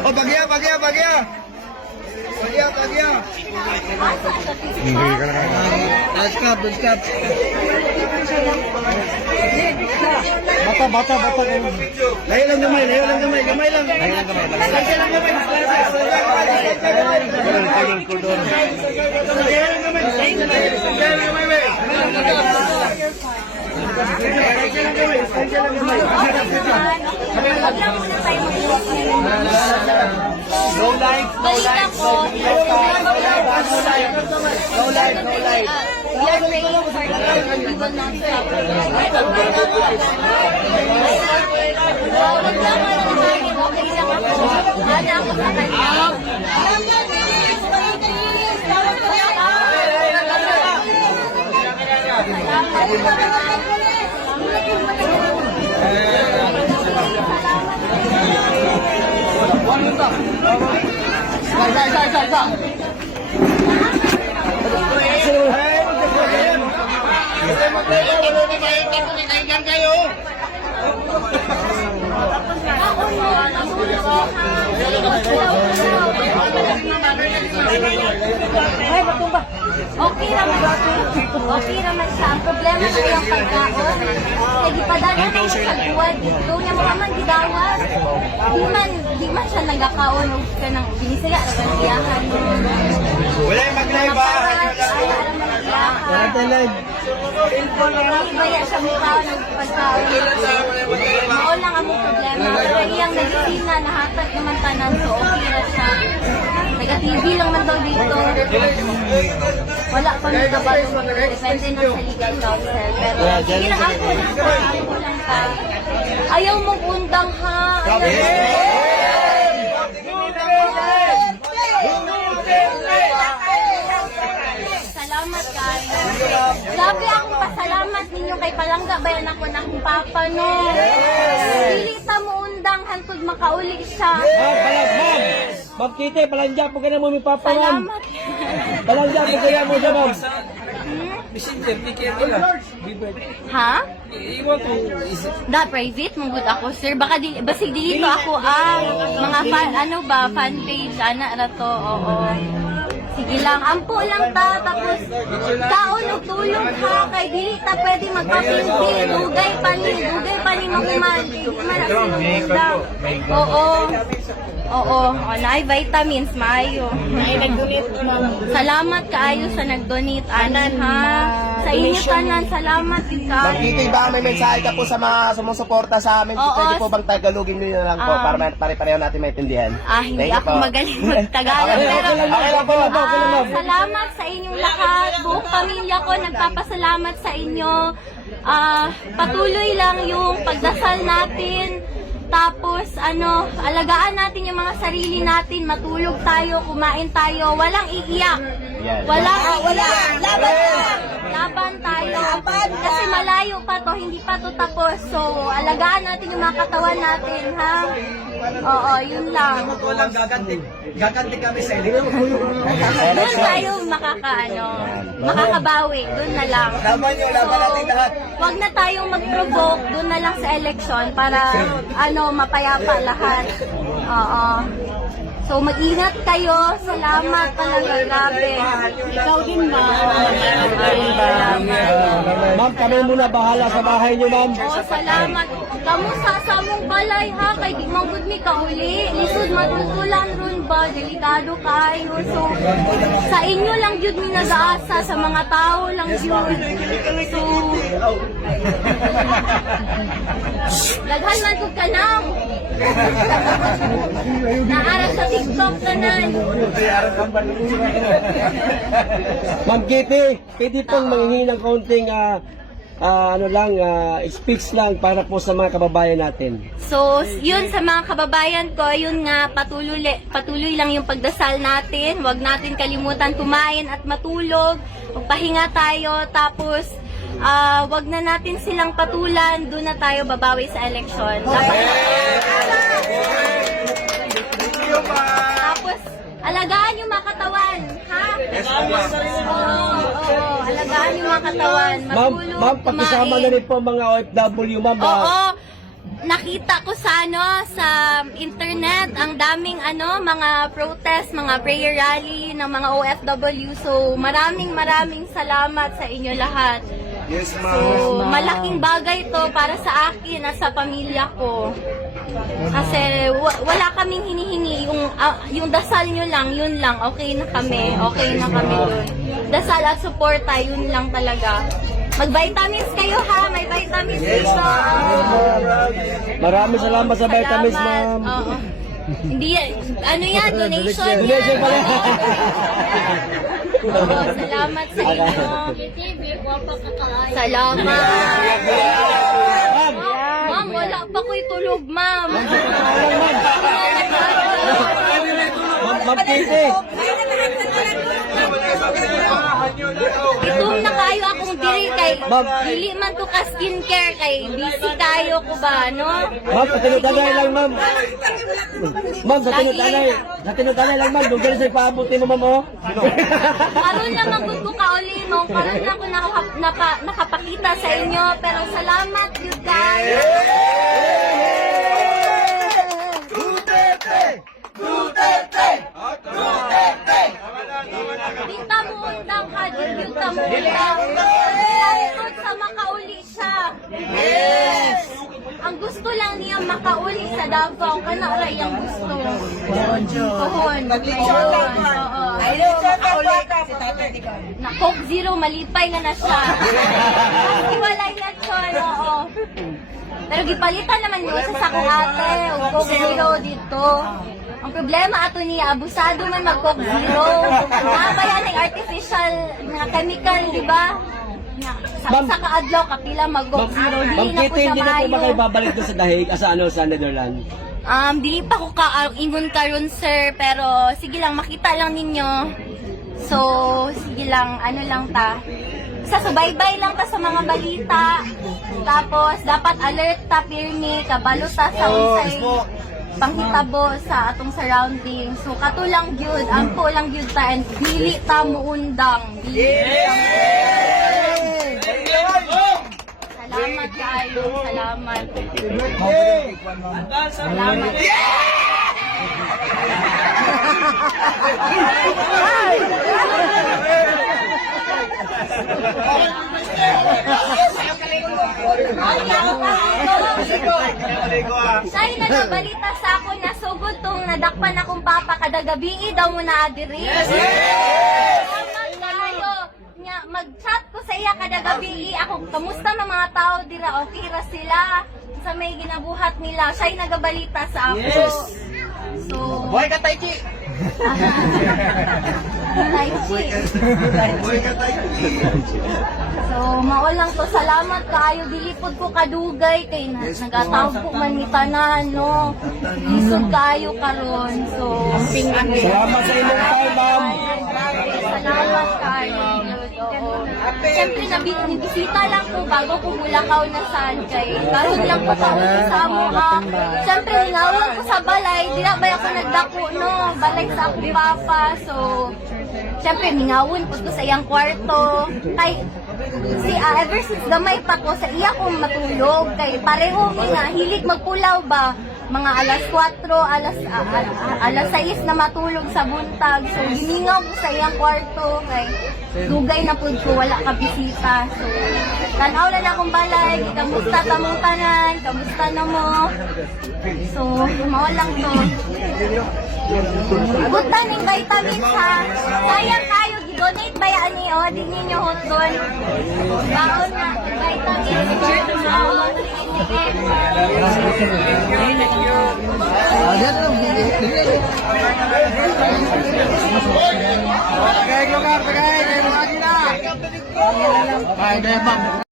Oh, bagya. Deskap. Bata. Layo lang gamay. No light. We are praying for the Lord. We will not stop. Wag lang ako kumain. Okay lang ako. Ana ako sa kanya. Okay naman siya. Ang problema ko yung pagkaon. Kaya gipadala ko sa buwan. Dito niya mga man gidawat. Di man siya nagkakaon. Ka nang binisaya na gantiyahan. Wala yung mag-live ba? Wala live. Ibaya siya mukha ng pagkaon. Mao lang ang mong problema. Pero iyang medisina, nahatag naman tanan. So okay na siya. Nag-TV lang man daw dito. Wala pa nang kabalo. Depende na sa legal counsel. Pero sige lang ako lang ka. Ayaw mong undang ha. Salamat kayo. Grabe akong pasalamat ninyo kay Palangga bayan ako na akong papa no. Dili ta mo undang hantod makauli siya. Ma'am Kitty, palanja po ka na mo mi papa ma'am. Salamat. Palanja po kaya mo siya ma'am. Messenger, ticket nila. Ha? Iwan ko. Da private mong good ako sir. Baka basig dito ako mga fan page ana ra to. Oo. Sige lang, ampo lang ta, tapos kaon og tulog ha, kay dili ta pwede magpapindi, dugay pa ni mahuman, dili man ako sinugdang. Oo, naay vitamins, maayo. Ay, nag-donate ma'am. Salamat kaayo sa nag-donate, anan ha. Sa inyo tanan, salamat ikaw. Ma'am Kitty, baka may mensahe ka po sa mga sumusuporta sa amin. Oo. Pwede po bang tagalogin nyo na lang po para pare-pareho natin maintindihan? Hindi Thank you ako po. magaling mag-Tagalog, pero Okay lang po. salamat sa inyong lahat. Buong pamilya ko nagpapasalamat sa inyo. Patuloy lang yung pagdasal natin. Tapos, alagaan natin yung mga sarili natin. Matulog tayo, kumain tayo. Walang iiyak. Yan. Laban tayo. Kasi malayo pa to, hindi pa to tapos. So, alagaan natin yung mga katawan natin, ha? Oo, yun lang. Walang gaganti kami sa inyo. Doon tayo makakabawi. Doon na lang. Laban natin lahat. Huwag na tayong mag-provoke. Doon na lang sa election para, mapayapa lahat. Oo. So, mag-ingat kayo. Salamat talaga. Grabe. Ikaw din, Ma'am, kami muna bahala sa bahay niyo, ma'am. Salamat. Kamusta sa mong balay, ha? Kay di mong good mi kauli. Lisod matutulan ron ba? Delikado kayo. So, sa inyo lang yun mi nag-aasa. Sa mga tao lang yun. So, daghan man ko ka na. Naaral sa TikTok ka na. Ma'am Kitty, pwede pong manghingi ng kaunting speech lang para po sa mga kababayan natin. So, yun sa mga kababayan ko, yun nga, patuloy lang yung pagdasal natin. Huwag natin kalimutan kumain at matulog. Magpahinga tayo, tapos wag na natin silang patulan, doon na tayo babawi sa eleksyon. Dapat alagaan yung mga katawan, ha? Oo, alagaan yung mga katawan. Matulog, Ma'am, pakisama kumain. na rin po ang mga OFW, ma'am. Oo. Nakita ko sa internet ang daming mga protest, mga prayer rally ng mga OFW. So maraming salamat sa inyo lahat. Yes, So malaking bagay to para sa akin at sa pamilya ko. Kasi wala kaming hinihingi, yung dasal nyo lang, yun lang, okay na kami dun. Dasal at suporta, yun lang talaga. Mag-vitamins kayo ha, may vitamins dito. Maraming salamat sa vitamins, Salamat. ma'am. Oo. Hindi yan, donation Donation yan. pala. Oo, salamat sa inyo. Salamat. Ma'am, wala pa ko'y tulog, ma'am. Ma'am Kitty. Itum na kayo akong diri kay Ma'am. dili man to ka skincare kay busy kayo ko ba, no? Ma'am, sa tinutanay lang, ma'am. Ma'am, sa tinutanay. Sa tinutanay lang, ma'am. Doon sa ipaabuti mo, ma'am, oh. Karon lang magud ko kauli mo, karon na ako nakapakita sa inyo, pero salamat you guys. Dita mo undang ka, dita mo undang. Salamat sa makauli siya. Yes! Ang gusto lang niya makauli sa Davao, kana ray ang gusto. Pohon. Oo. Na Coke Zero, malipay na siya. Iwalay na siya, oo. Pero gipalitan naman mo sa sakong ate, o Coke Zero dito. Ang problema ato niya, abusado man mag Coke Zero. Nakabayan ng artificial na chemical, di ba? Sa kaadlaw, kapila mag Coke Zero. Ma'am Dili na po Kitty, siya hindi na po ba kayo maayo. babalik doon sa Dahig, sa Netherlands? Dili pa ko ingon karon sir, pero sige lang, makita lang ninyo. So, sige lang, ano lang ta. Subaybay lang ta sa mga balita. Tapos, dapat alert ta, pirmi, kabalo ta sa unsay panghitabo sa atong surroundings. So, kato lang gyud, ampo lang gyud ta, and dili ta muundang. Salamat kayo, salamat. Salamat. Sa'yo na nabalita sa ako na sugod tong nadakpan akong papa kada gabi daw mo na adiri. Salamat kayo. Nya mag-chat ko sa iya kada gabi ako, kamusta na mga tao dira, okay ra sila sa may ginabuhat nila. Siya'y nagabalita sa ako. So, Boy ka, Taiki! So, maulang to. Salamat kayo. Dilipod ko kadugay kay nagatawag ko man ni tanan, no. Lisod kayo karon. So, Salamat sa inyong time, ma'am. salamat kayo. Oo. Siyempre, nabisita lang ko bago ko Bulacau na saan kay. Karon lang ko taon sa amo ha. Siyempre, ningawon ko sa balay. Di na ba ako nagdako, no. Balay sa akong papa. So, siyempre, ningawon ko to sa iyang kwarto. Kay, ever since gamay pa ko, sa iya kong matulog. Kay, pareho nga, hilig magpulaw ba? Mga alas 4, alas 6 na matulog sa buntag. So, giningaw ko sa iyang kwarto. Kay, dugay na po ko, wala ka bisita. So, tanaw lang akong balay. Kamusta tamong tanan? Kamusta na mo? So, mawalang to. Buta ng vitamins ha. Sayang kayo, donate ba yan ni o? Di ninyo hotdon. Baon na, vitamins. Baon. Pagay, lugar, pagay! Kayo mga gina! Pagay, bang!